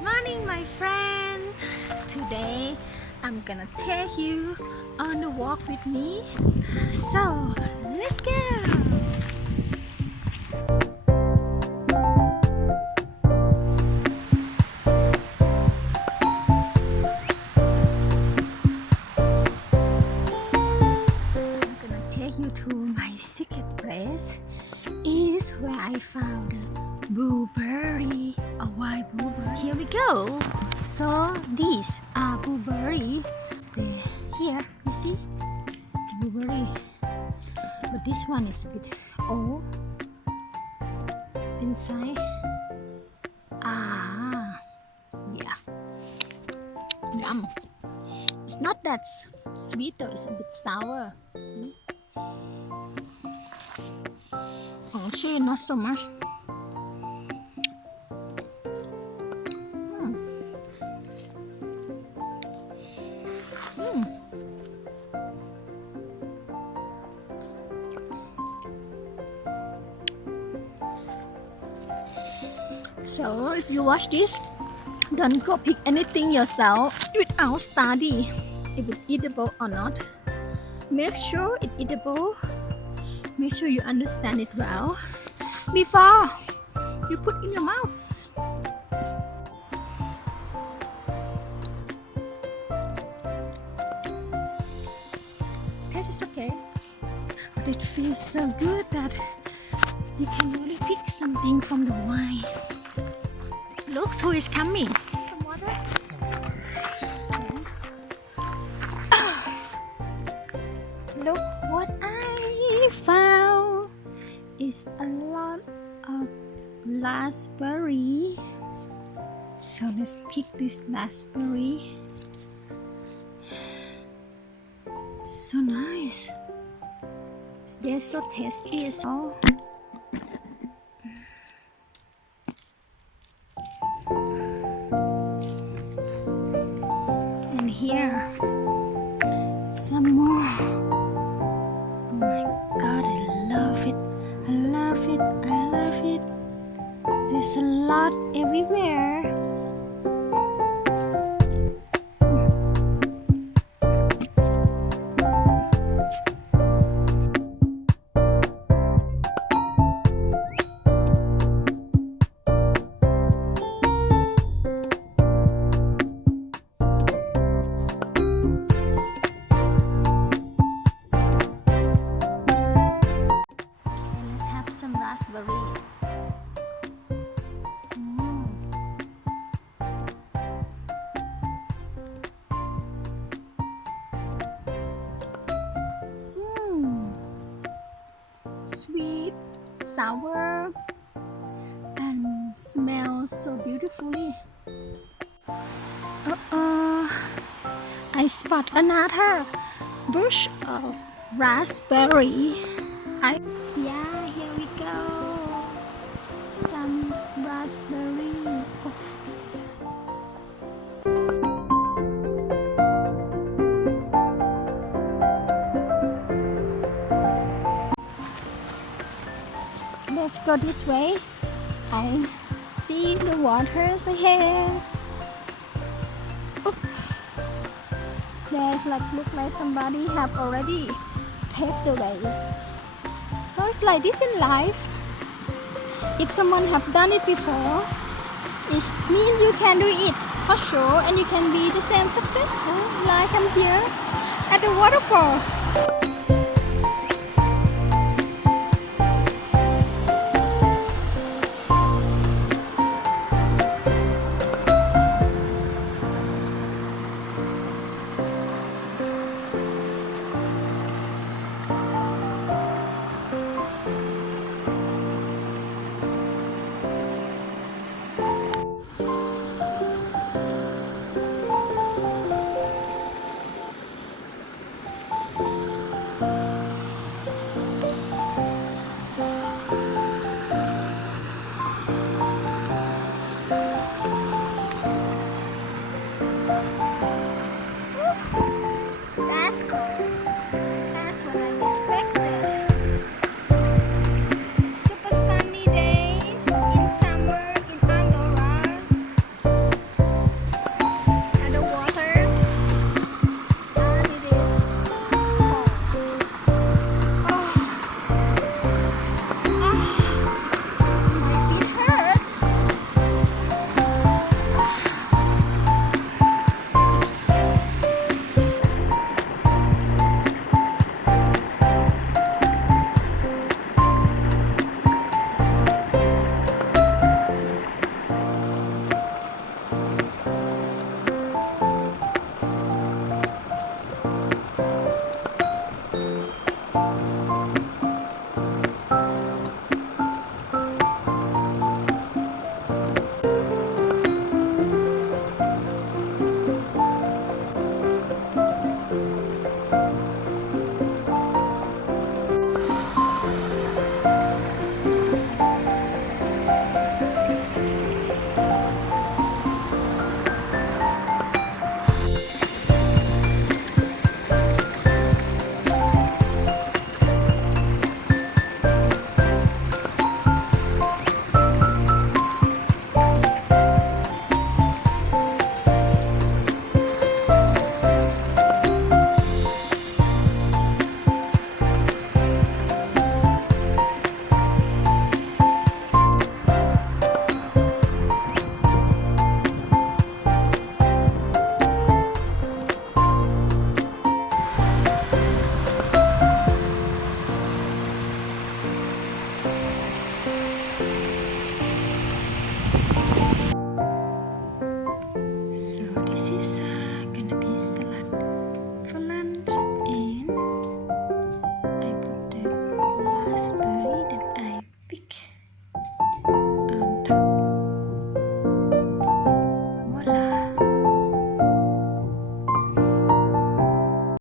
Morning, my friend. Today I'm gonna take you on a walk with me. So let's go. I'm gonna take you to my secret place. Is where I found a blueberry, a white blueberry. Here we go. So these are blueberry. Stay here, you see the blueberry, but this one is a bit old inside. Yeah, yum. It's not that sweet though, it's a bit sour. See? Actually, not so much. So if you watch this, don't go pick anything yourself without study if it's eatable or not. Make sure it's eatable. Make sure you understand it well before you put in your mouth. Taste is okay, but it feels so good that you can only pick something from the wine. Look who is coming. Some water. Look what I found. It's a lot of raspberry. So let's pick this raspberry. So nice. They're so tasty as well. And here, some more. Oh my god, I love it. I love it. I love it. There's a lot everywhere. Let's have some raspberry. Sweet, sour, and smells so beautifully. I spot another bush of raspberry. Yeah, here we go. Some raspberry. Oh. Let's go this way. I see the waters ahead. Oh. There's look like somebody have already paved the ways. So it's like this in life. If someone have done it before, it means you can do it for sure, and you can be the same successful like I'm here at the waterfall. That's what I raspberry